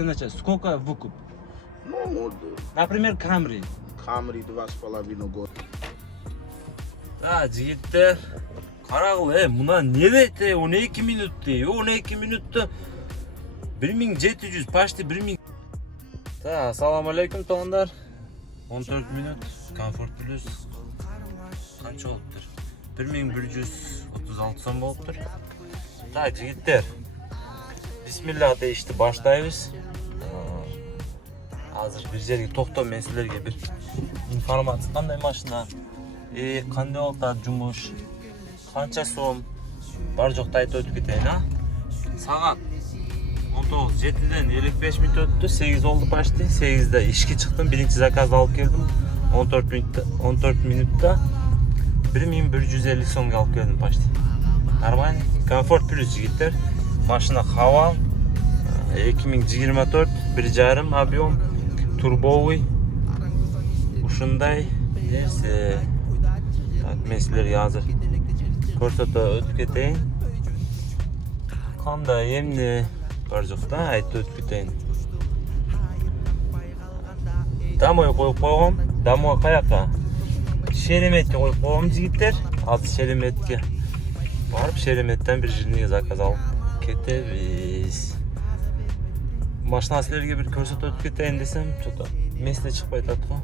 Иначе, сколько выкуп? Ну, Например, Camry. Camry 2,5 года. Жигиттер, карагыл, мына не дейт, 12 минут дейт, 12 минутта 1700, почти 1000. Ассаламу алейкум туугандар. 14 минут, Comfort Plus. Канча болуптур? 1136 сом болуптур. Жигиттер, бисмилла дейишти баштайбыз. Азыр бир жерге токтоп, мен силерге бир информация, кандай машина, кандай болуп атат жумуш, канча сом бар жокду айтып өтүп кетейин, Саат 19:07-ден 55 минут өттү, 8 болду почти. 8-де ишке чыктым, биринчи заказды алып келдим. 14 минутта 1150 сомго алып келдим почти. Нормально. Comfort Plus жигиттер. Машина Хавал 2024, 1,5 объем, турбовый. Ушундай нерсе. Мен силерге азыр көрсөтө өтүп кетейин. Кандай эмне бар жок да, айтып өтүп кетейин. Домой коюп койгом. Домой каяка? Шереметке коюп койгом жигиттер. Азыр Шереметке барып, Шереметтен бир жирниге заказ алып кетебиз. Машина силерге бир көрсөтүп өтүп кетейин десем, что-то месте чыкпай атат го.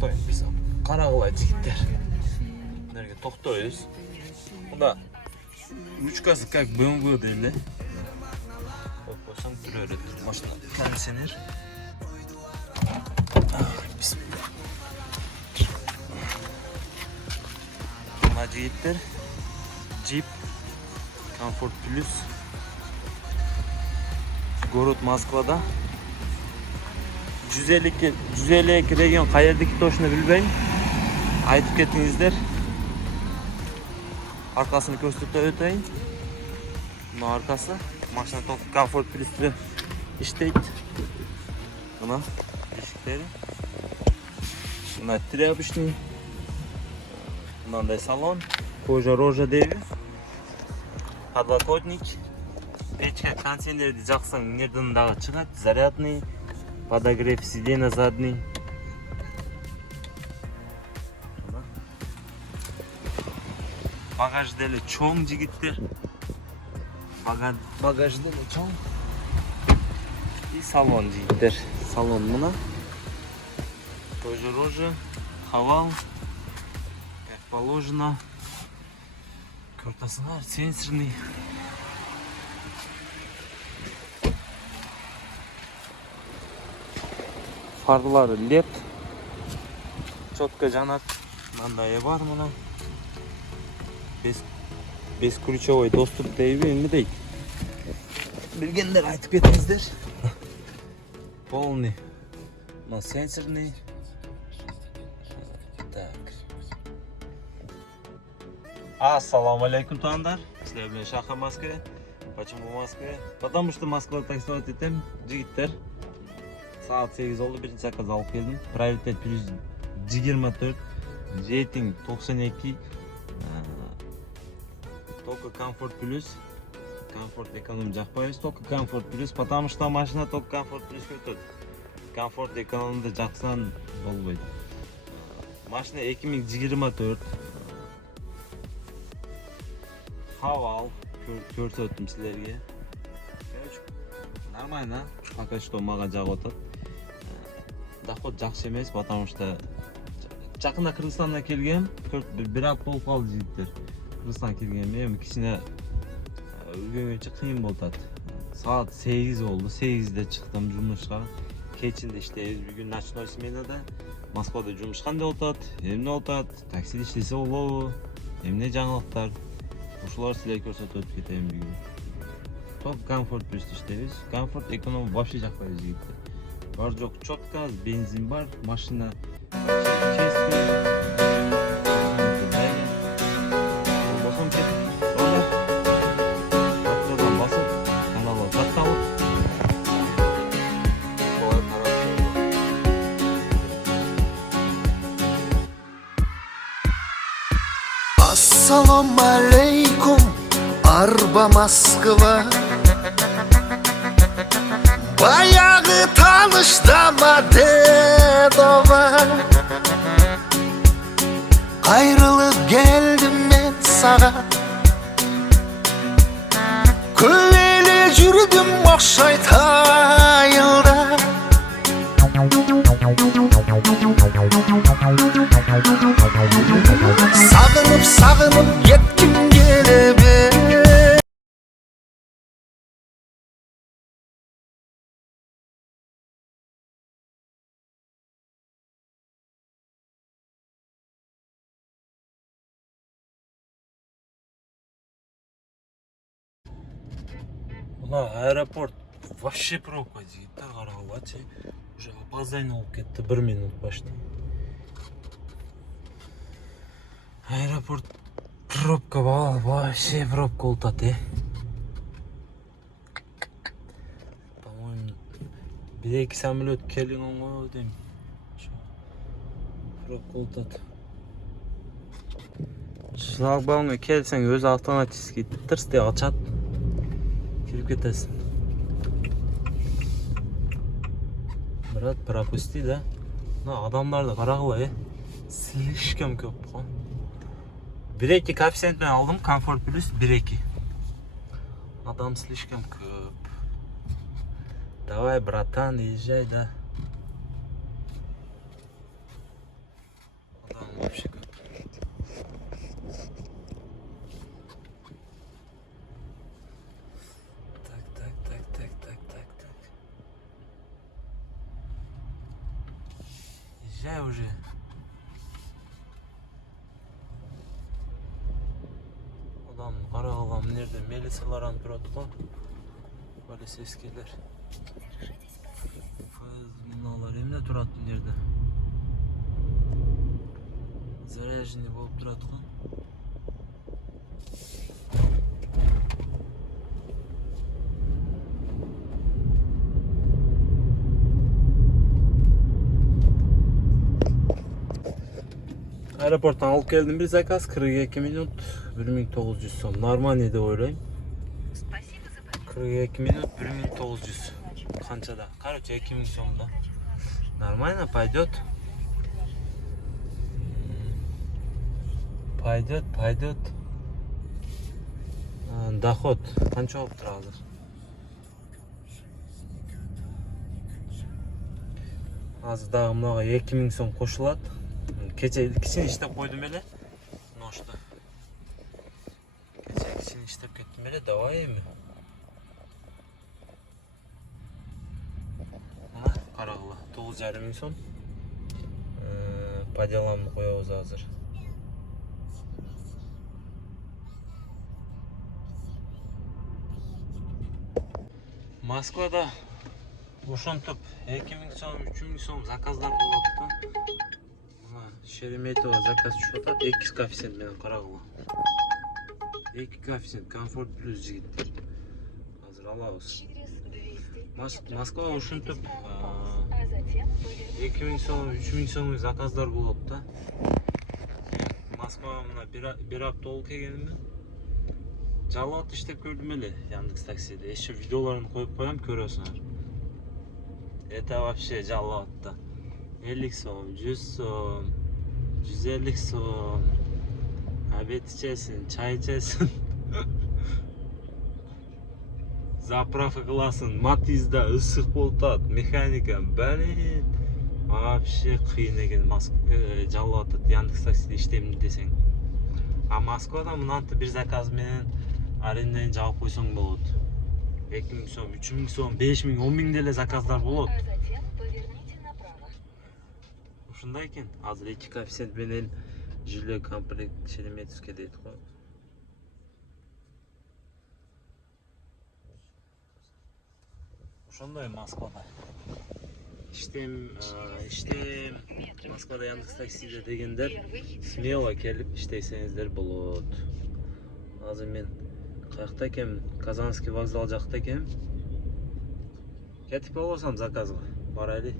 Токтойбуз биз. Карагыла жигиттер. Силерге токтойбуз. Мында ручкасы как BMW дейли. Койсоң жүрө берет. Машина кондиционер. Мына жигиттер Jeep Comfort Plus. Город Москвада. 152 регион каердики точно билбейм. Айтып кетиңиздер. Аркасын көрсөтө өтөйүн. Мына аркасы. Машина ток Comfort Plus иштейт. Мына эшиктери. Мына тряпочный. Мындай салон. Кожа рожа дейби. Подлокотник. Печка кондиционерди жаксаң нерден дагы чыгат. Зарядный. Подогрев сиденья задний. Багаж деле чоң жигиттер. Багаж деле чоң. И салон жигиттер. Салон мына. Тоже рожа. Хавал. Как положено. Картасыңар сенсорный. Фарлары LED. Четко жанат. Мындай бар мына. Бесключевой доступ дейби, эмне дейт? Билгендер айтып кетиңиздер. Полный. Мына сенсорный. Так. Ассаламу алейкум туугандар. Силер менен Шахар Москве. Почему в Москве? Потому что Москвада таксиловать этем, жигиттер. Саат 8 болду, биринчи заказ алып келдим. Приоритет 124, рейтинг 92. Только Comfort Plus. Comfort эконом жакпайбыз, только Comfort Plus, потому что машина только Comfort Plus өтөт. Comfort экономда жаксан болбойт. Машина 2024. Хавал көрсөттүм силерге. Нормально, пока что мага жагып атат. Доход жакшы эмес, потому что жакында Кыргызстандан келгем, бир апта болуп калды жигиттер. Кыргызстандан келгем, эми кичине үлгөнгөнчө кыйын болуп атат. Саат 8 болду, 8-де чыктым жумушка. Кечинде иштейбиз, бүгүн ночной сменада. Москвада жумуш кандай болуп атат, эмне болуп атат, таксиде иштесе болобу, эмне жаңылыктар. Ушулар силерге көрсөтүп өтүп кетейин бүгүн. Топ Comfort Plus иштейбиз. Comfort эконом вообще жакпайбыз жигиттер. Бар жок четко, бензин бар, машина чистый. Басым кетип, Автодан басып, каналга катталып. Ассаламу алейкум, Арба Москва. Bayağı tanıştamadı doğa. Ayrılıp geldim ben sana. Köyle yürüdüm okşayta yılda. Sağınıp sağınıp yetkim gelebe. Ulan aeroport вообще пробка жігіттер қарағылады. Уже опоздание болып кетті 1 минут почти. Аэропорт пробка вообще пробка болтады. По-моему, 1-2 самолет келген ғой деймін. Пробка болтады. Шлагбаумға келсең өзі автоматически тырс деп ашады. Кіріп кетесің. Брат, пропусти, да? Адамдарды қарағылай, слишком көп қой. 1-2 коэффициентмен алдым, комфорт плюс 1-2. Адам слишком көп. Давай, братан, езжай, да? Адам вообще көп. Езжай уже. Адам қарағылам нерде милициялардан тұрады ғой. Полицейскийлер. Мыналар емне тұрады нерде. Заряженный болып тұрады ғой. Аэропорттан алып келдім бір заказ, 42 минут, 1900 сом. Нормальный деп ойлаймын. 42 минут, 1900. Қаншада? Короче, 2000 сомда. Нормально, пойдет. Пойдет. Доход. Қанша болып тұр қазір? Азырдағы мынаға 2000 сом қосылады. Кешен іштеп қойдым әлі. Ношты. Кешен іштеп кеттім әлі, давай емі. Мына, қарағылы. 9,5 сом. По делам қоябыз азыр. Москвада ошентіп 2000 сом, 3000 сом заказдар болады. Шереметьево заказ түсіп жатады, 2 коэффициент менен қарағылы. 2 коэффициент, комфорт плюс жігіттер. Қазір алабыз. Москва ошентіп 2000 сом, 3000 сом заказдар болады да. Москваға мына бір апта ол келгеніме. Жалауат іштеп көрдім әлі, Яндекс таксиде. Еще видеоларын қойып қоям, көресіңдер. Это вообще жалауатта. 50 сом, 100 сом. 150 сом. Обед içersin, çay içersin. Заправка қыласың, Матизда ысық болтады, механика, блин. Вообще қиын екен жалауатта Яндекс таксиде іштемін десең. А Москвада мынанты бір заказ менен арендайын жауып қойсаң болады. 2000 сом, 3000 сом, 5000, 10000 деле заказдар болады. Ушундай экен. Азыр 2 коэффициент менен жиле комплект Шереметьевский дейт го. Ошондой Москвада. Иштем Москвада Яндекс таксиде дегендер смело келип иштесеңиздер болот. Азыр мен каякта экенмин? Казанский вокзал жакта экенмин. Кетип болсам заказга барайлы.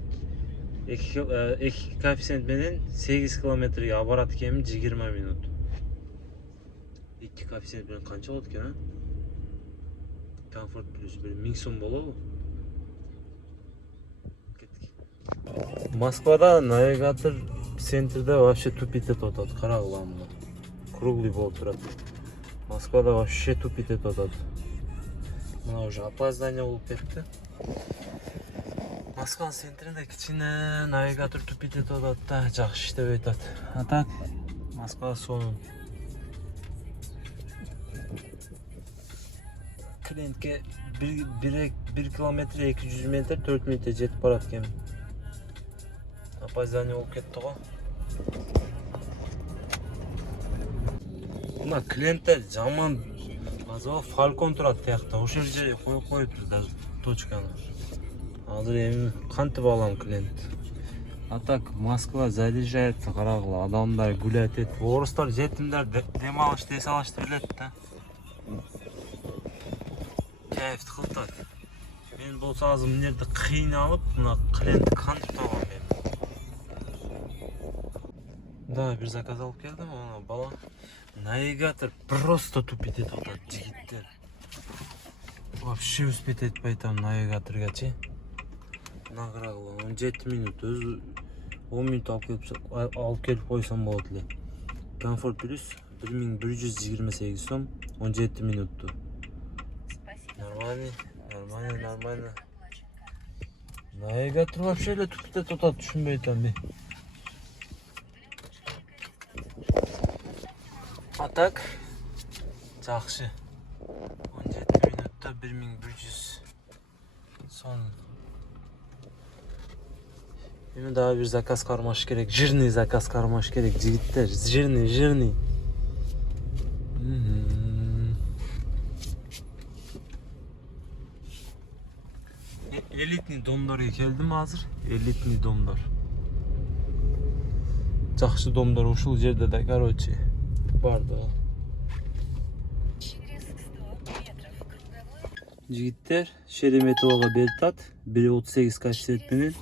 2 коэффициент менен 8 километрге абарат экенмин 20 минут. 2 коэффициент менен канча болот экен, а? Комфорт плюс 1000 сом болобу? Москвада навигатор центрде вообще тупит этип атат. Карагыла мына. Круглый болуп турат. Москвада вообще тупит этип атат. Мына уже опоздание болуп кетти. Москванын центринде кичине навигатор тупит этип атат да, жакшы иштебей атат. А так Москва сонун. Клиентке 1 километр 200 метр 4 минутта жетип барат экен. Опоздание болуп кетти го. Мына клиенттер жаман азыр Фалкон турат тиякта. Ошол жерге коюп коюптур даже точканы. Азыр эми кантип алам клиент. А так Москва заряжается, карагыла, адамдар гулять этип. Орустар жетимдер дем алыш, дес алышты билет да. Кайфты кылтат. Мен болсо азыр мына жерде кыйналып, мына клиентти кантип табам мен. Да, бир заказ алып келдим, ана бала. Навигатор просто тупит этип атат, жигиттер. Вообще успеть этпей атам навигаторгачы. Награгыла 17 минут, өзү 10 минут алып келип койсом болот эле. Комфорт плюс 1128 сом 17 минутту. Нормально. Навигатор вообще эле тупит этип атат, түшүнбөй атам мен. А так жакшы. 17 минутта 1100 сом. Эми дагы бир заказ кармаш керек. Жирный заказ кармаш керек, жигиттер. Жирный. Элитный домдорго келдим азыр. Элитный домдор. Жакшы домдор ушул жерде да, короче, бар да. Жигиттер, Шереметового бертат. 1.38 коэффициент менен.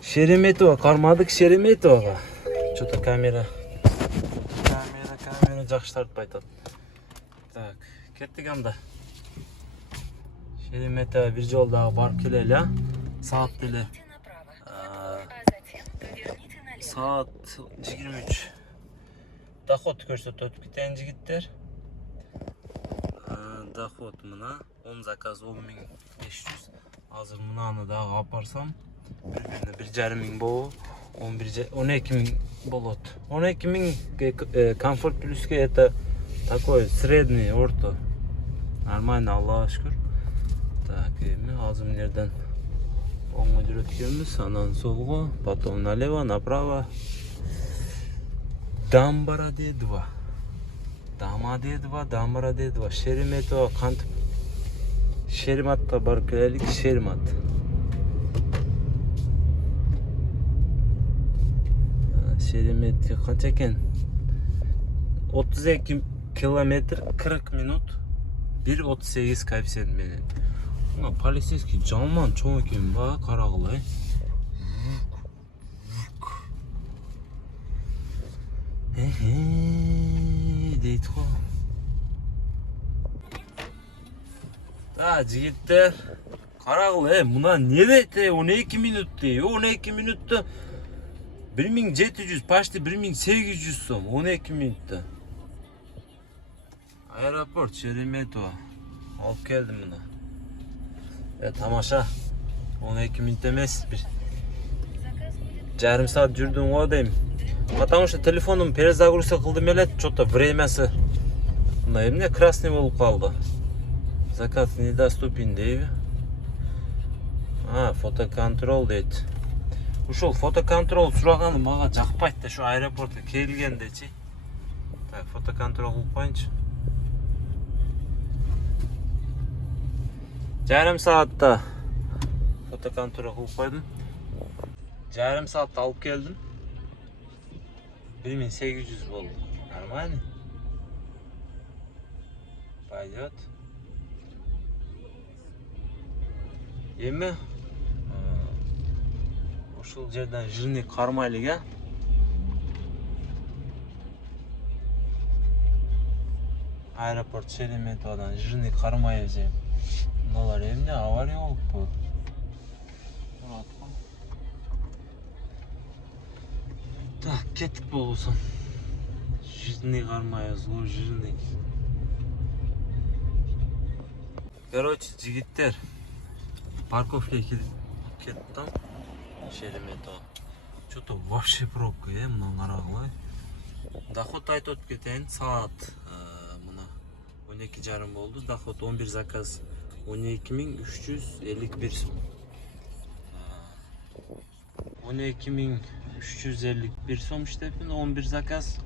Шереметова кармадык, Шереметовага. Что-то камера жакшы тартпай атат. Так, кеттик анда. Шереметова бир жол дагы барып келели, а? Саат деле. Саат 23. Доход көрсөтөт кетен жигиттер. Доход мына 10 заказ 10.500. Азыр мынаны дагы алып барсам, бир-бирине 1,5 миң болобу, 12 миң болот. 12 миң комфорт плюске это такой средний орто. Нормально, Аллахга шүкүр. Так, эми азыр мына жерден оңго жүрөт экенбиз, анан солго, потом налево, направо. Дамбара-2. Дамбара-2. Шереметова кантип Шерематка барып келелик, Шеремат. Шереметке канча экен? 32 километр 40 минут 1.38 коэффициент менен. Мына полицейский жаман чоң экен ба, карагыла. Дейт го. Да, жигиттер, карагыла, мына не дейт, 12 минут дей, 12 минутта 1700, почти 1800 сом, 12 минутта. Аэропорт Шереметова. Алып келдим мына. Тамаша. 12 минут эмес, бир жарым саат жүрдүм го дейм. Потому что телефонум перезагрузка кылдым эле, что-то времясы мына эмне красный болуп калды. Заказ недоступен дейби. Фотоконтрол дейт. Ушул фотоконтрол сураганы мага жакпайт да, шу аэропортко келгендечи. Так, фотоконтрол кылып коюнчу. Жарым саатта фотоконтрол кылып койдум. Жарым саатта алып келдим. 1800 болду. Нормально? Пойдет. Эми ушул жерден жирный кармайлык, а? Аэропорт Шереметовадан жирный кармайлык же. Мыналар эмне авария болупту? Kettik болбосун. Жирный кармайбыз, о жирный. Короче, жигиттер, парковкага кеттим. Шеремето. Что-то вообще пробка, мына карагыла. Доход айтып кетейин, саат мына 12:30 болду. Доход 11 заказ 12.351 сом. 12.351 сом иштеппин, 11 заказ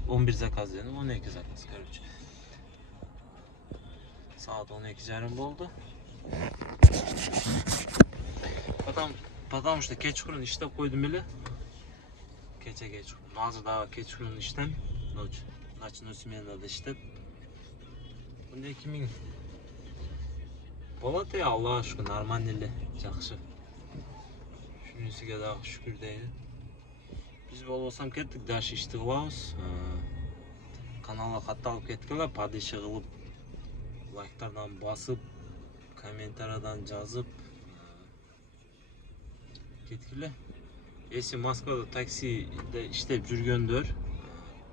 дедим, 12 заказ, короче. Saat 12:30 болду. Потому что кечкурун иштеп койдум эле. Кече кечкурун. Азыр дагы кечкурун иштем. Ночной сменада иштеп. 12.000 болот, Аллага шүкүр, нормально эле, жакшы. Шунусуга дагы шүкүр дейли. Биз болбосом кеттик, дальше ишти кылабыз. Каналга катталып кеткиле, падышы кылып, лайктардан басып, комментариядан жазып кеткиле. Если Москвада таксиде иштеп жүргөндөр,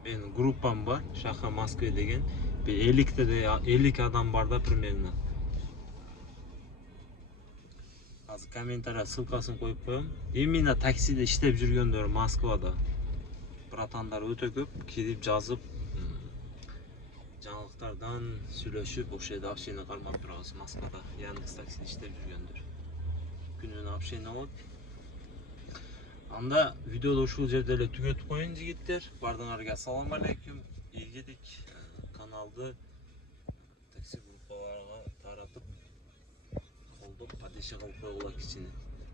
менин группам бар, Шаха Москве деген. 50 адам бар да примерно. Азыр комментария ссылкасын коюп коем. Именно таксиде иштеп жүргөндөр Москвада братандар өтө көп, кирип жазып, жаңылыктардан сүйлөшүп, ошол жерде общение кармап турабыз Москвада. Яндекс таксиде иштеп жүргөндөр. Күнүнө общение болот. Анда видеоду ушул жерде эле түгөтүп коеюн жигиттер. Бардыңарга ассаламу алейкум. Ийгидик каналды такси группаларга таратып, колдоп, падышы кылып койгула кичине.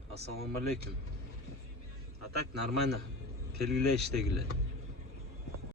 Ассаламу алейкум. А так нормально. Келгиле, иштегиле.